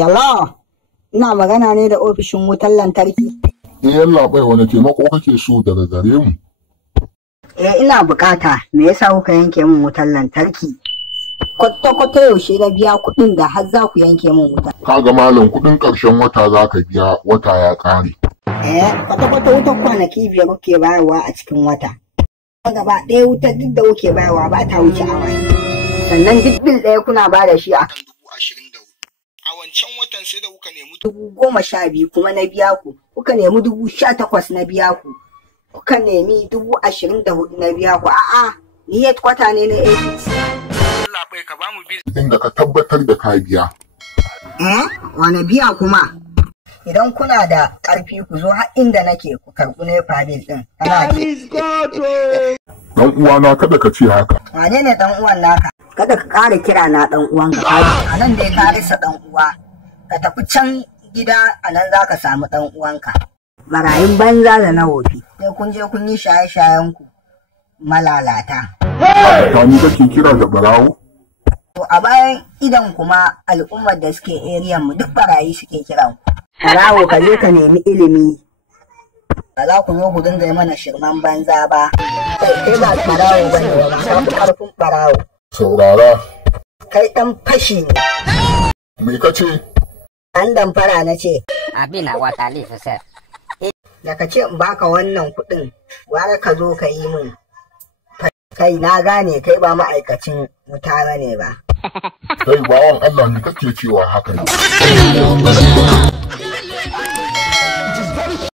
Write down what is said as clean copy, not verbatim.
Yalla, ina magana ne da ofishin wutar lantarki. Yalla bai wani taimako kake so daga gare mu? Ina bukata, me yasa kuka yanke min wutar lantarki? Kwata-kwata yaushe na biya kuɗin da har za ku yanke min wuta. Kaga malam kuɗin ƙarshen wata za ka biya, wata ya ƙare. Kwata-kwata wutar kwanaki 5 kuke bayarwa a cikin wata. Gaba ɗaya wutar duk da kuke bayarwa ba ta wuce awa. Sannan duk bil ɗaya kuna ba da shi a kan 24,000. A wancan watan sai da kuka nemi 12,000 kuma na biya ku. Kuka nemi 18,000 na biya ku. Kuka nemi 24,000 na biya ku. A'a, ni kwata ne na APC. Allah bai ka ba mu bil. Inda ka tabbatar da ka biya. Wane biya kuma? Idan kuna da ƙarfi ku zo har inda nake ku karɓi nefa bil ɗin. Dan uwana kada ka ce haka. Wane ne dan uwan naka? Kada ka ƙara kira na dan uwanka. A nan dai ka rasa dan uwa. Ka tafi can gida a nan za ka samu dan uwanka. Barayin banza da na wofi. Sai kun je kun yi shaye-shayen ku malalata. Ta ni kake kira da barawo? To a bayan idan kuma al'ummar da suke eriyan mu duk barayi suke kiran ku. Barawo ka je ka nemi ilimi. Ba za ku zo ku dinga yi mana shirman banza ba. Kai ba barawo ba ne ba, ka fi ƙarfin barawo. Saurara. Kai ɗan fashi ne. Me ka ce? An damfara na ce. Abina wata lifi sir. Da ka ce in baka wannan kuɗin, gwara ka zo ka yi min. Kai na gane kai ba ma'aikacin wuta ba ne ba. Kai bawan Allah ne kake cewa haka ne.